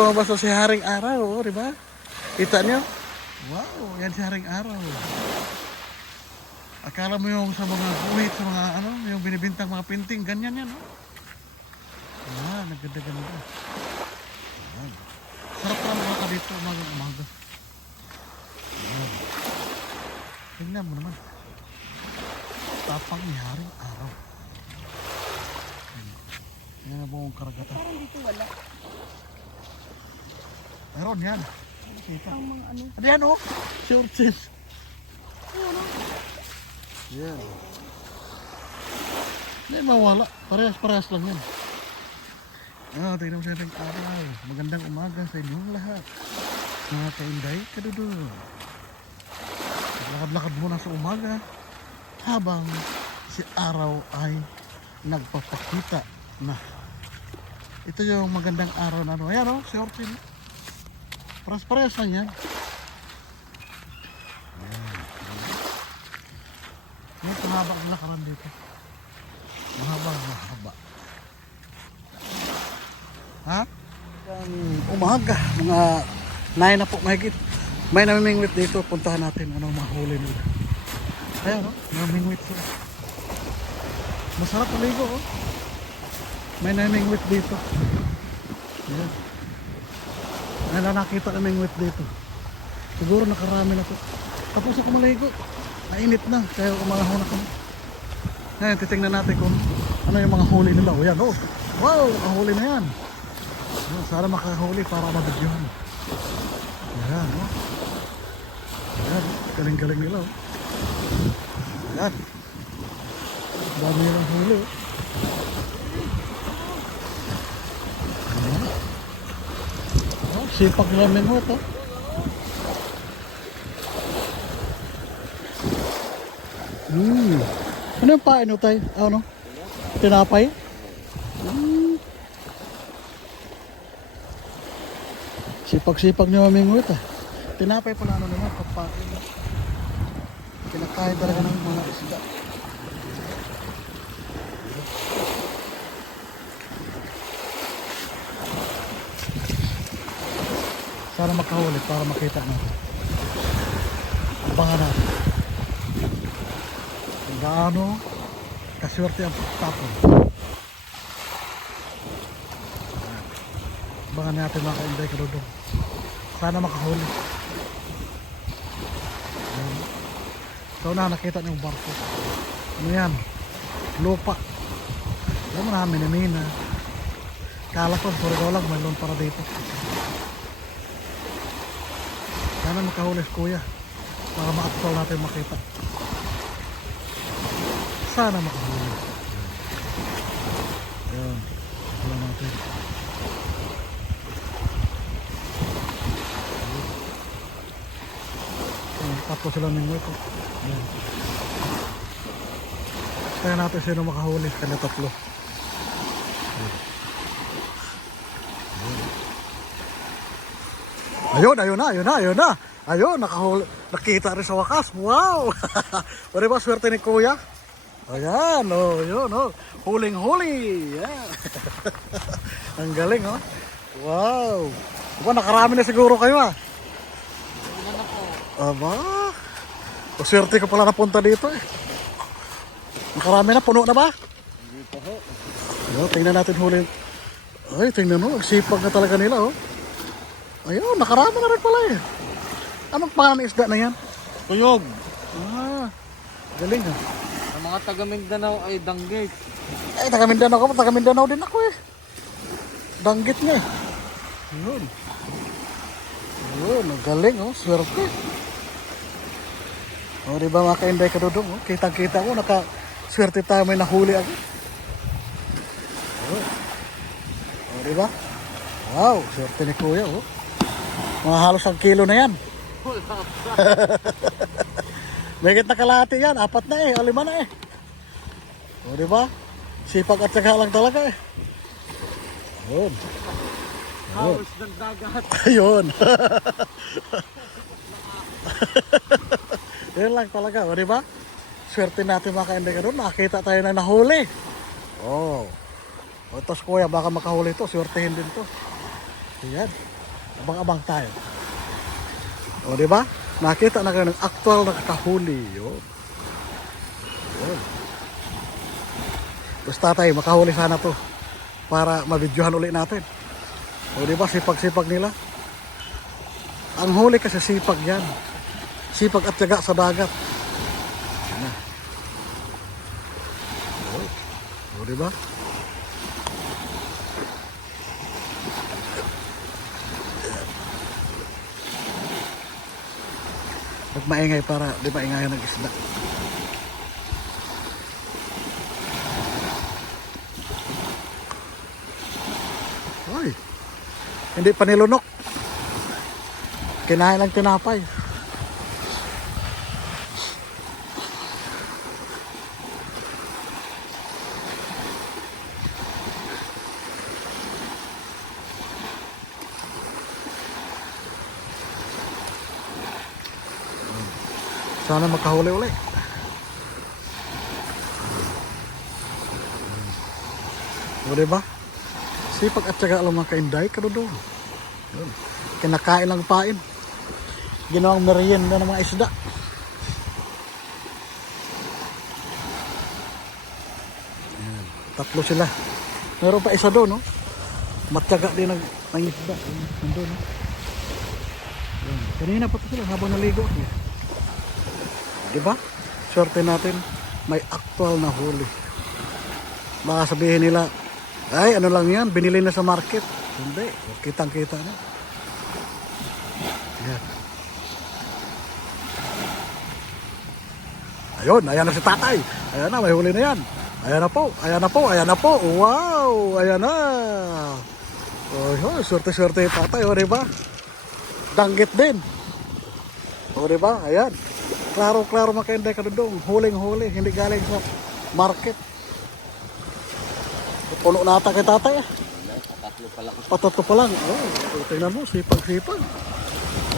lumabas na si Haring Araw, oh, di ba? Kita niyo? Wow, yan si Haring Araw. Akala mo yung sa mga buhit, sa mga ano, yung binibintang mga painting, ganyan yan, oh. Ah, nagganda-ganda. Ayan. Sarap na mga dito, umaga-umaga. Ayan. Tingnan mo naman. Tapang ni Haring Araw. Yan na buong karagatan. Parang dito wala. Meron yan. Kita. Ang mga ano. Ano yan, oh? Churches. Ano? Yan. Hindi mawala. Parehas-parehas lang yan. Ah, tingnan mo sa ating araw. Magandang umaga sa inyong lahat. Mga kainday, kadudod. Lakad-lakad muna sa umaga habang si araw ay nagpapakita na. Ito yung magandang araw na ano. Ayan, oh, si Orpin. Parehas-parehas lang yan. Yan, mahaba ang lakaran dito. Mahaba. Ha? Umaga, mga 9 na po mahigit. May namimingwit dito, puntahan natin ano mahuli nila. Ayan, no? Namimingwit sila. Masarap maligo, oh. May namimingwit dito. Ayan. May nakita namimingwit dito. Siguro nakarami na po. Tapos ako maligo. Mainit na, kaya umahon na kami. Ngayon, titingnan natin kung ano yung mga huli nila. O yan, oh. Wow, nakahuli na yan. Sana makahuli para mabigyan. Ayan, oh. Ayan, galing-galing nila, oh. Ayan. Dami nilang huli, oh. Ayan. Oh, sipag namin mo ito. Ano yung paano tayo? Ano? Tinapay? Sipag-sipag niyo mamingwit, ah. Tinapay pala ano naman, pagpain. Kinakain talaga ng mga isda. Sana makahuli para makita natin. Abangan natin. Kung gaano kaswerte ang tapon. Abangan natin mga kainday kadudong. Sana makahuli. So na nakita niyo yung barko. Ano yan? Lupa. Alam mo namin mina. Kala ko puro lang mayroon para dito. Sana makahuli si kuya para ma-actual natin makita. Sana makahuli. Ayan. Wala natin. Tatlo sila mingwit. Ayan. Kaya natin sino makahuli. Kanya tatlo. Ayun, ayun, nakahuli. Nakita rin sa wakas. Wow! Pwede ba swerte ni kuya? Ayan, oh, yun, oh. Huling-huli. Yeah. Ang galing, oh. Wow. Diba, nakarami na siguro kayo, ah. Aba. O swerte ko pala napunta dito, eh. Nakarami na, puno na ba? Hindi pa ho. Ayun, tingnan natin huli. Ay, tingnan mo, nagsipag na talaga nila, oh. Ayun, nakarami na rin pala, eh. Anong pangalan ng isda na yan? Tuyog. Ah, galing, ah. Ang mga taga Mindanao ay danggit. Eh, taga Mindanao ka pa, taga Mindanao din ako, eh. Danggit nga, eh. Ayun. Ayun, ang galing, oh. Swerte. O, diba mga kainday kadudong, oh. Kitang-kita ko, swerte tayo may nahuli ako. O, diba? Wow, swerte ni kuya, oh. Mga halos 1 kilo na yan. Megit na kalahati yan, 4 na eh, o 5 na eh. O, diba? Sipag at saka lang talaga eh. Ayun. Halos ng dagat. Ayun. Yun lang talaga, o diba? Swerte natin mga kainday ka doon, nakakita tayo na nahuli. Oh. O, tos kuya, baka makahuli to, swertehin din to. Ayan. Abang-abang tayo. O, di ba? Nakita na kayo ng actual na kakahuli. Yun. Yun. Tapos tatay, makahuli sana to para mabidyohan ulit natin. O, di ba? Sipag-sipag nila. Ang huli kasi sipag yan. Sipag at tiyaga sa dagat. Yan na. O, di ba? Huwag maingay para di maingayan ng isda. Ay, hindi pa nilunok. Kinain lang tinapay. Sana makahuli ulit. O, diba? Sipag at syaga lang mga kainday, kadodo. Kinakain lang pain. Ginawang merienda ng mga isda. Ayan. Tatlo sila. Meron pa isa doon, no? Matyaga din ng isda. Nandun, no? Ayan. Kanina pa ito sila habang naligo. Diba? Swerte natin, may actual na huli. Baka sabihin nila, ay ano lang yan, binili na sa market. Hindi, kitang kita na. Yan. Ayun, ayan na si tatay. Ayan na, may huli na yan. Ayan na po, ayan na po, ayan na po. Wow, ayan na. Oh, swerte-swerte yung tatay, o diba? Danggit din. O diba, ayan. Klaro-klaro makainday ka doon. Huling-huli. Hindi galing sa market. Puno na ata kay tatay. Patatlo pa lang. Patatlo pa lang. Oh, tingnan mo. Sipag-sipag.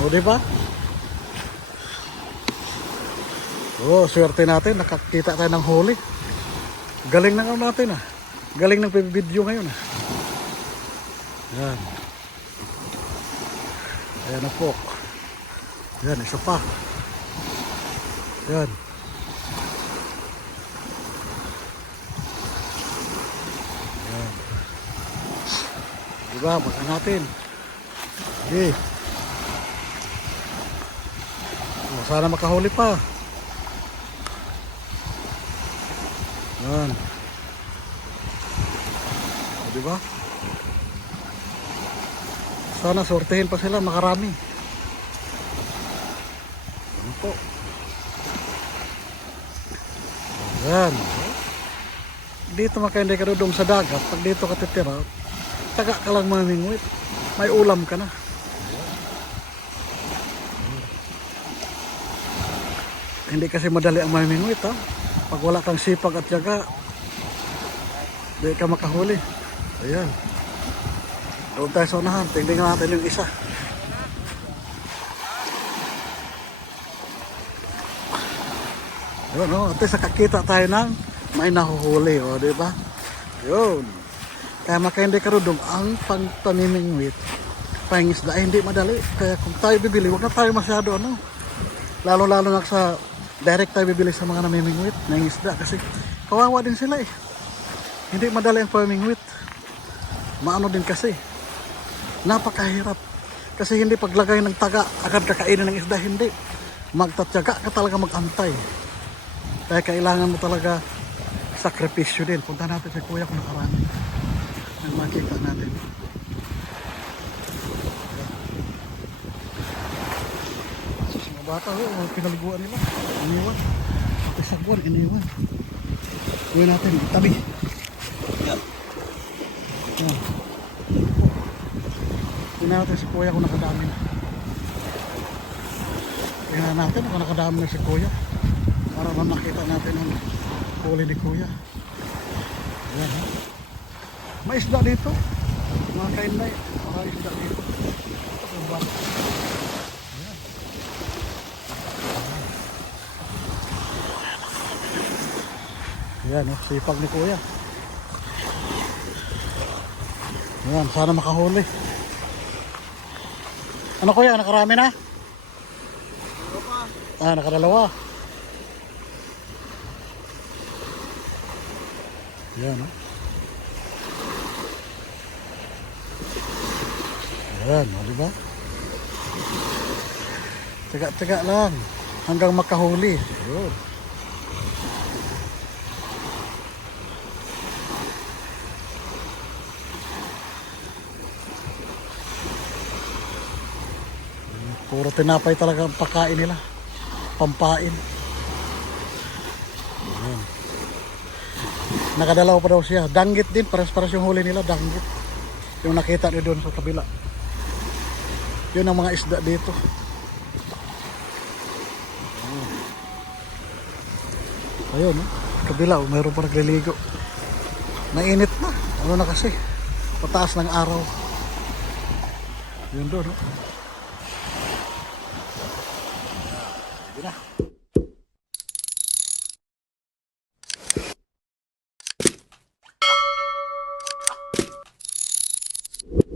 O, diba? Oh, swerte natin. Nakakita tayo ng huli. Galing na natin ah. Galing ng video ngayon ah. Yan. Ayan na po. Yan, isa pa. Yan. Yan. Diba? Baka natin. Okay. Oh, sana makahuli pa. Yan. O, diba? Sana sortehin pa sila makarami. Ano po? Yan. Dito makainday ka doon sa dagat. Pag dito ka titira, taga ka lang mamingwit. May ulam ka na. Hindi kasi madali ang mamingwit ha. Pag wala kang sipag at tiyaga, hindi ka makahuli. Ayan. Doon tayo sa unahan. Tingnan natin yung isa. Yun, oh, at least nakakita tayo ng may nahuhuli, oh, di ba? Yun. Kaya makainday ka rin ang pangpamimingwit, pangisda ay hindi madali. Kaya kung tayo bibili, huwag na tayo masyado, ano? Lalo-lalo na sa direct tayo bibili sa mga namimingwit, ng isda. Kasi kawawa din sila eh. Hindi madali ang pamimingwit. Maano din kasi. Napakahirap. Kasi hindi paglagay ng taga, agad kakainin ng isda, hindi. Magtatyaga ka talaga magantay. Kaya kailangan mo talaga sakripisyo din. Punta natin si kuya kung nakarami. Nang makita natin. Sus, mga bata pinaliguan nila. Iniwan. Pati sagwan, iniwan. Kuya natin, tabi. Yan. Yan. Tingnan natin si kuya kung nakadami na. Tingnan natin kung nakadami na si kuya. Para makita natin ang huli ni kuya. Ayan, ha? May isda dito. Mga kainday. Mga isda dito. Ayan. Ayan, oh, sipag ni kuya. Ayan, sana makahuli. Ano kuya, nakarami na? Nakadalawa. Yan, no? Yan, o, diba? Tiga-tiga lang. Hanggang makahuli. Yun. Puro tinapay talaga ang pagkain nila. Pampain. Ayan. Nakadalaw pa daw siya. Danggit din. Paras-paras yung huli nila. Danggit. Yung nakita niyo doon sa kabila. Yun ang mga isda dito. Ayun, no? Kabila. Mayroon pa nagliligo. Mainit na. Ano na kasi? Pataas ng araw. Yun doon, no? Sige na.